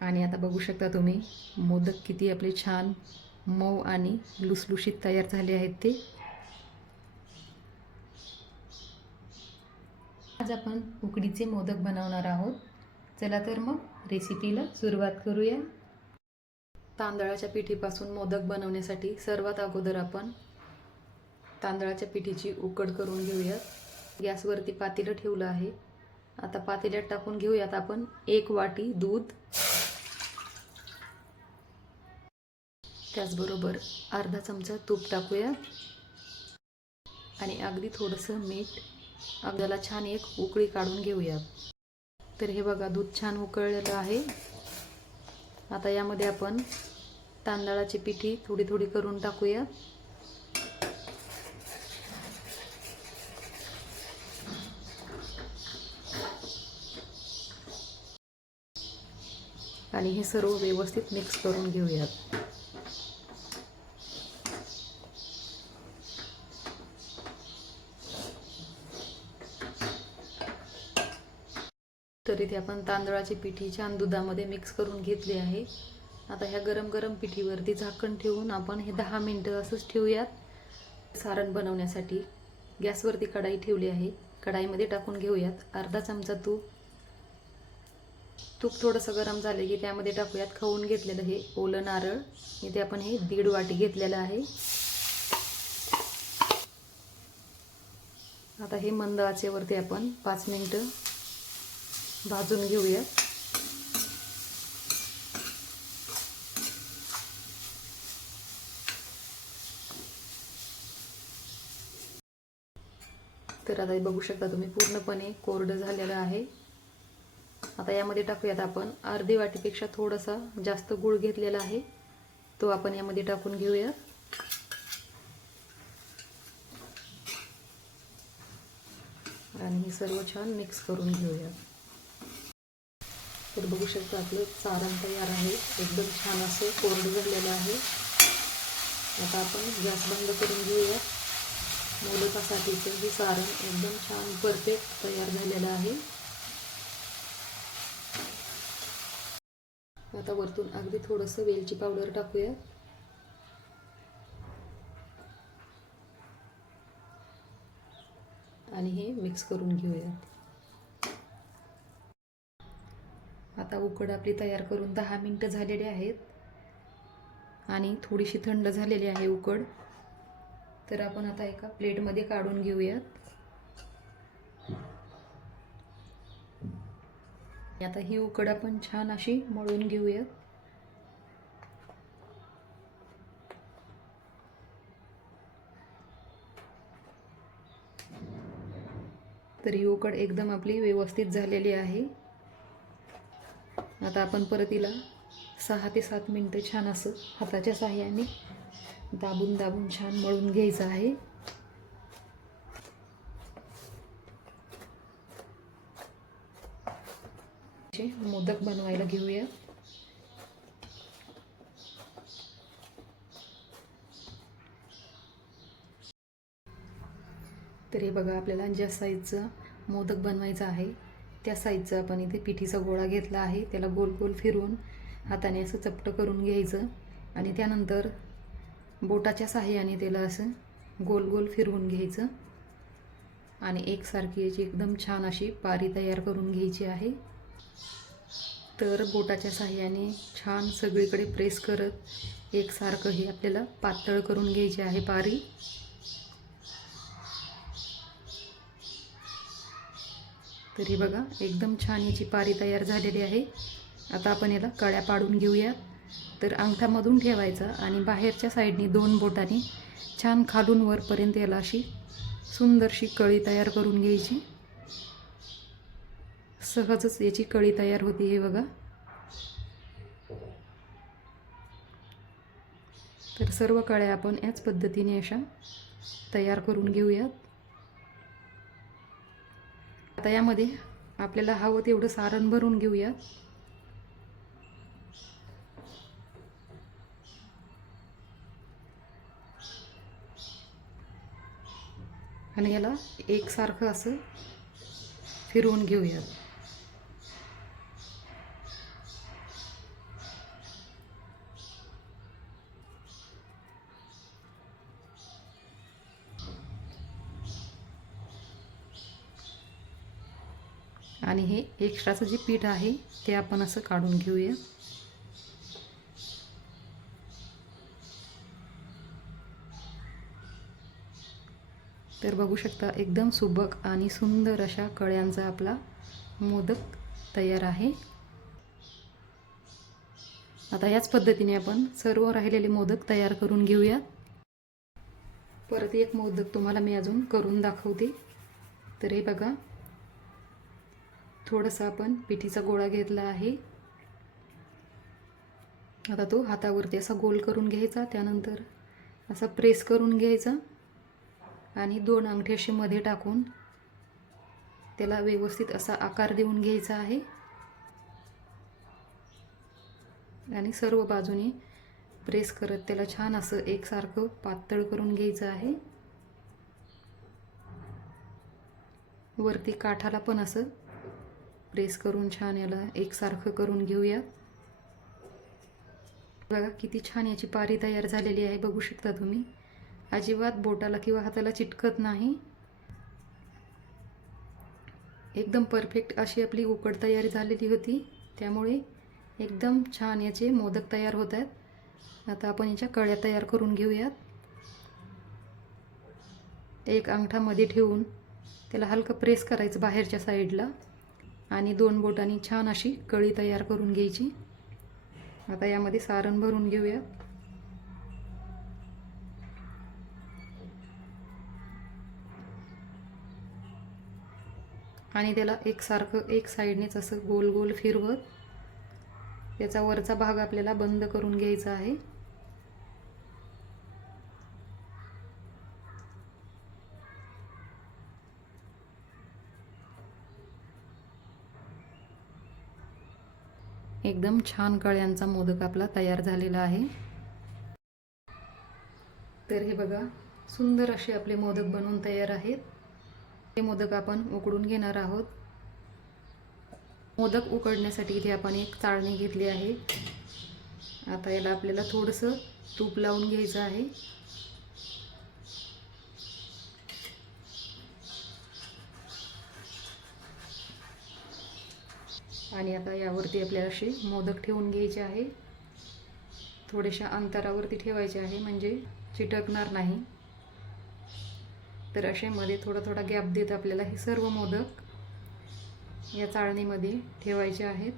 आणि आता बघू शकता तुम्ही मोदक किती आपले छान मऊ आणि लुसलुशीत तयार झाले आहेत ते. आज आपण उकडीचे मोदक बनवणार आहोत. चला तर मग रेसिपीला सुरुवात करूया. तांदळाच्या पिठीपासून मोदक बनवण्यासाठी सर्वात अगोदर आपण तांदळाच्या पिठीची उकड करून घेऊयात. गॅसवरती पातेलं ठेवलं आहे. आता पातेल्यात टाकून घेऊयात आपण एक वाटी दूध. त्याचबरोबर अर्धा चमचा तूप टाकूया. आणि अगदी थोडंसं मीठ अगदाला छान एक उकळी काढून घेऊयात तर हे बघा दूध छान उकळलेलं आहे. आता यामध्ये आपण तांदळाची पिठी थोडी थोडी करून टाकूया. आणि हे सर्व व्यवस्थित मिक्स करून घेऊयात. तर इथे आपण तांदळाची पिठी छान दुधामध्ये मिक्स करून घेतली आहे. आता ह्या गरम गरम पिठीवरती झाकण ठेवून आपण हे दहा मिनटं असंच ठेवूयात. सारण बनवण्यासाठी गॅसवरती कढाई ठेवली आहे. कढाईमध्ये टाकून घेऊयात. अर्धा चमचा तूप. तूप थोडंसं गरम झाले की त्यामध्ये टाकूयात. खवून घेतलेलं हे ओलं नारळ. इथे आपण हे दीड वाटी घेतलेलं आहे. आता हे मंद आचेवरती आपण पाच मिनटं भाजून घेऊया. तर आता हे बघू शकता तुम्ही पूर्णपणे कोरडं झालेलं आहे. आता यामध्ये टाकूयात आपण अर्धी वाटीपेक्षा थोडासा जास्त गूळ घेतलेला आहे. तो आपण यामध्ये टाकून घेऊयात. आणि हे सर्व छान मिक्स करून घेऊया तर बघू शकता आपलं. सारण तयार आहे. एकदम छान असं कोरडं झालेलं आहे. आता आपण गॅस बंद करून घेऊया. मोदकासाठीचं हे सारण एकदम छान परफेक्ट तयार झालेलं आहे. आता वरतून अगदी थोडंसं वेलची पावडर टाकूया. आणि हे मिक्स करून घेऊया आता उकड आपली तयार करून दहा मिनटं झालेली आहेत. आणि थोडीशी थंड झालेली आहे उकड. तर आपण आता एका प्लेटमध्ये काढून घेऊयात. आता ही उकड आपण छान अशी मळून घेऊयात. तर ही उकड एकदम आपली व्यवस्थित झालेली आहे. आता आपण परत तिला सहा ते सात मिनटं छान असं हाताच्या साह्याने दाबून दाबून छान मळून घ्यायचं आहे. मोदक बनवायला घेऊया. तर हे बघा आपल्याला ज्या साईजचं मोदक बनवायचं आहे त्या साईजचं आपण इथे पिठीचा गोळा घेतला आहे. त्याला गोल गोल फिरवून हाताने असं चपटं करून घ्यायचं. आणि त्यानंतर बोटाच्या साह्याने त्याला असं गोल गोल फिरवून घ्यायचं. आणि एकसारखी याची एकदम छान अशी पारी तयार करून घ्यायची आहे. तर बोटाच्या साह्याने छान सगळीकडे प्रेस करत एकसारखं हे आपल्याला पातळ करून घ्यायची आहे पारी. तरी बघा एकदम छान याची पारी तयार झालेली आहे. आता आपण याला कळ्या पाडून घेऊया. तर अंगठामधून ठेवायचा आणि बाहेरच्या साईडनी दोन बोटांनी छान खालून वरपर्यंत याला अशी सुंदरशी कळी तयार करून घ्यायची. सहजच याची कळी तयार होती हे बघा. तर सर्व कळ्या आपण याच पद्धतीने अशा तयार करून घेऊयात. आता यामध्ये आपल्याला हवं तेवढं सारण भरून घेऊयात. आणि याला एकसारखं असं फिरवून घेऊयात आणि हे एक्स्ट्राचं जे पीठ आहे ते आपण असं काढून घेऊया. तर बघू शकता एकदम सुबक आणि सुंदर अशा कळ्यांचा आपला मोदक तयार आहे. आता याच पद्धतीने आपण सर्व राहिलेले मोदक तयार करून घेऊया परत एक मोदक तुम्हाला मी अजून करून दाखवते. तर हे बघा थोडंसं आपण पिठीचा गोळा घेतला आहे. आता तो हातावरती असा गोल करून घ्यायचा त्यानंतर असा प्रेस करून घ्यायचा आणि दोन अंगठे असे मध्ये टाकून त्याला व्यवस्थित असा आकार देऊन घ्यायचा आहे. आणि सर्व बाजूने प्रेस करत त्याला छान असं एकसारखं पातळ करून घ्यायचं आहे. वरती काठाला पण असं प्रेस करून छान याला एकसारखं करून घेऊया. बघा किती छान याची पारी तयार झालेली आहे बघू शकता तुम्ही. अजिबात बोटाला किंवा हाताला चिटकत नाही. एकदम परफेक्ट अशी आपली उकड तयारी झालेली होती. त्यामुळे एकदम छान याचे मोदक तयार होत आहेत आता आपण याच्या कळ्या तयार करून घेऊयात. एक अंगठामध्ये ठेवून त्याला हलकं प्रेस करायचं बाहेरच्या साईडला. आणि दोन बोटांनी छान अशी कळी तयार करून घ्यायची. आता यामध्ये सारण भरून घेऊया आणि त्याला एकसारखं एक साईडनेच असं गोल गोल फिरवत त्याचा वरचा भाग आपल्याला बंद करून घ्यायचा आहे. एकदम छान कळ्यांचा मोदक आपला तयार झालेला आहे. तर हे बघा सुंदर असे आपले मोदक बनवून तयार आहेत. हे मोदक आपण उकडून घेणार आहोत. मोदक उकडण्यासाठी इथे आपण एक चाळणी घेतली आहे. आता याला आपल्याला थोडंसं तूप लावून घ्यायचं आहे. आणि आता यावरती आपल्याला असे मोदक ठेवून घ्यायचे आहे. थोड्याशा अंतरावरती ठेवायचे आहे म्हणजे चिटकणार नाही. तर असे मध्ये थोडा थोडा गॅप देत आपल्याला हे सर्व मोदक या चाळणीमध्ये ठेवायचे आहेत.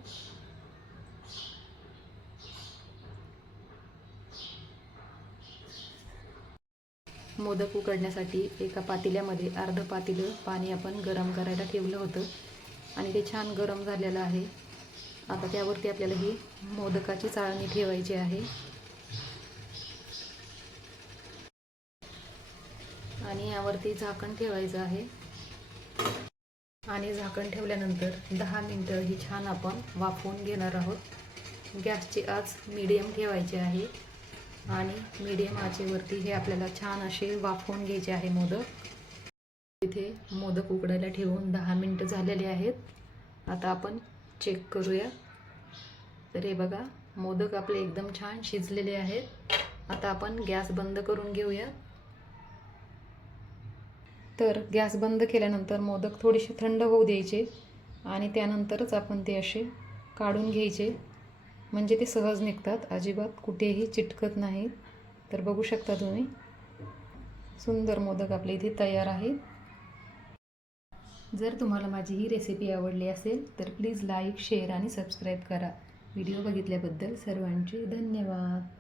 मोदक उकडण्यासाठी एका पातेल्यामध्ये अर्ध पातेलं पाणी आपण गरम करायला ठेवलं होतं. आणि ते छान गरम झालेलं आहे. आता त्यावरती आपल्याला ही मोदकाची चाळणी ठेवायची आहे. आणि यावरती झाकण ठेवायचं आहे. आणि झाकण ठेवल्यानंतर दहा मिनटं ही छान आपण वाफवून घेणार आहोत. गॅसची आच मीडियम ठेवायची आहे. आणि मीडियम आचेवरती हे आपल्याला छान असे वाफवून घ्यायचे आहे मोदक. मोदक उकडायला ठेवून दहा मिनटं झालेले आहेत. आता आपण चेक करूया. तर हे बघा मोदक आपले एकदम छान शिजलेले आहेत. आता आपण गॅस बंद करून घेऊया. तर गॅस बंद केल्यानंतर मोदक थोडेसे थंड होऊ द्यायचे आणि त्यानंतरच आपण ते असे काढून घ्यायचे. म्हणजे ते सहज निघतात. अजिबात कुठेही चिटकत नाहीत. तर बघू शकता तुम्ही. सुंदर मोदक आपल्या इथे तयार आहेत. जर तुम्हाला माझी ही रेसिपी आवडली असेल तर प्लीज लाईक शेअर आणि सबस्क्राईब करा. व्हिडिओ बघितल्याबद्दल सर्वांचे धन्यवाद.